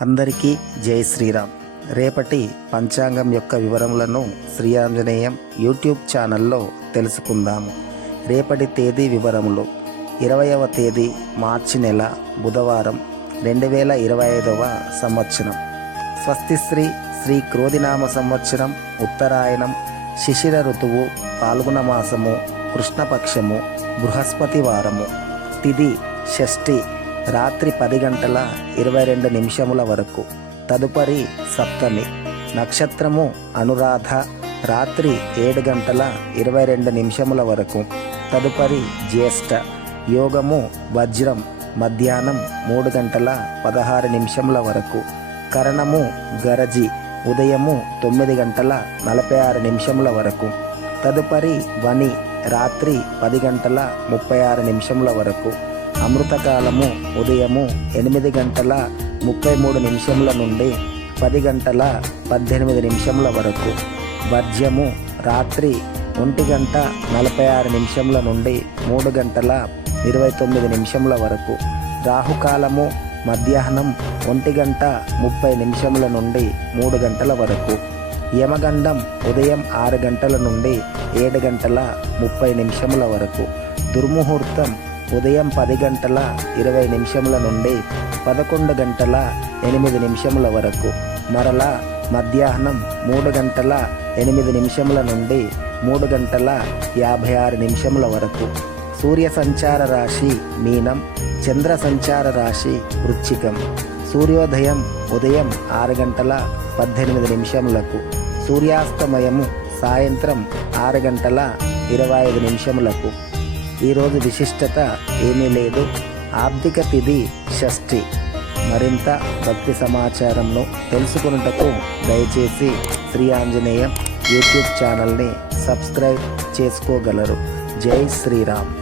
అందరికీ జై శ్రీరామ్. రేపటి పంచాంగం యొక్క వివరములను శ్రీ ఆంజనేయం యూట్యూబ్ ఛానల్లో తెలుసుకుందాము. రేపటి తేదీ వివరములు. ఇరవయవ తేదీ మార్చి నెల బుధవారం రెండు వేల ఇరవై ఐదవ సంవత్సరం. స్వస్తిశ్రీ శ్రీ క్రోధినామ సంవత్సరం ఉత్తరాయణం శిశిర ఋతువు పాల్గొన మాసము కృష్ణపక్షము బృహస్పతి వారము తిది షష్ఠి రాత్రి పది గంటల ఇరవై రెండు నిమిషముల వరకు. తదుపరి సప్తమి. నక్షత్రము అనురాధ. రాత్రి ఏడు గంటల ఇరవై రెండు నిమిషముల వరకు. తదుపరి జ్యేష్ఠ. యోగము వజ్రం. మధ్యాహ్నం మూడు గంటల పదహారు నిమిషముల వరకు. కరణము గరజి. ఉదయము తొమ్మిది గంటల నలభై ఆరు నిమిషముల వరకు. తదుపరి వని. రాత్రి పది గంటల ముప్పై ఆరు నిమిషముల వరకు. అమృతకాలము ఉదయము ఎనిమిది గంటల ముప్పై మూడు నిమిషముల నుండి పది గంటల పద్దెనిమిది నిమిషముల వరకు. వర్జ్యము రాత్రి ఒంటి గంట నలభై ఆరు నిమిషముల నుండి మూడు గంటల ఇరవై తొమ్మిది నిమిషముల వరకు. రాహుకాలము మధ్యాహ్నం ఒంటి గంట ముప్పై నిమిషముల నుండి మూడు గంటల వరకు. యమగండం ఉదయం ఆరు గంటల నుండి ఏడు గంటల ముప్పై నిమిషముల వరకు. దుర్ముహూర్తం ఉదయం పది గంటల ఇరవై నిమిషముల నుండి పదకొండు గంటల ఎనిమిది నిమిషముల వరకు మరలా మధ్యాహ్నం మూడు గంటల ఎనిమిది నిమిషముల నుండి మూడు గంటల యాభై ఆరు నిమిషముల వరకు. సూర్య సంచార రాశి మీనం చంద్ర సంచార రాశి వృచ్చికం. సూర్యోదయం ఉదయం ఆరు గంటల పద్దెనిమిది నిమిషములకు సూర్యాస్తమయము సాయంత్రం ఆరు గంటల ఇరవై ఐదు నిమిషములకు. ఈరోజు విశిష్టత ఏమీ లేదు. ఆర్థిక తిథి షష్ఠి. మరింత భక్తి సమాచారంను తెలుసుకున్నటకు దయచేసి శ్రీ ఆంజనేయం యూట్యూబ్ ఛానల్ని సబ్స్క్రైబ్ చేసుకోగలరు. జై శ్రీరామ్.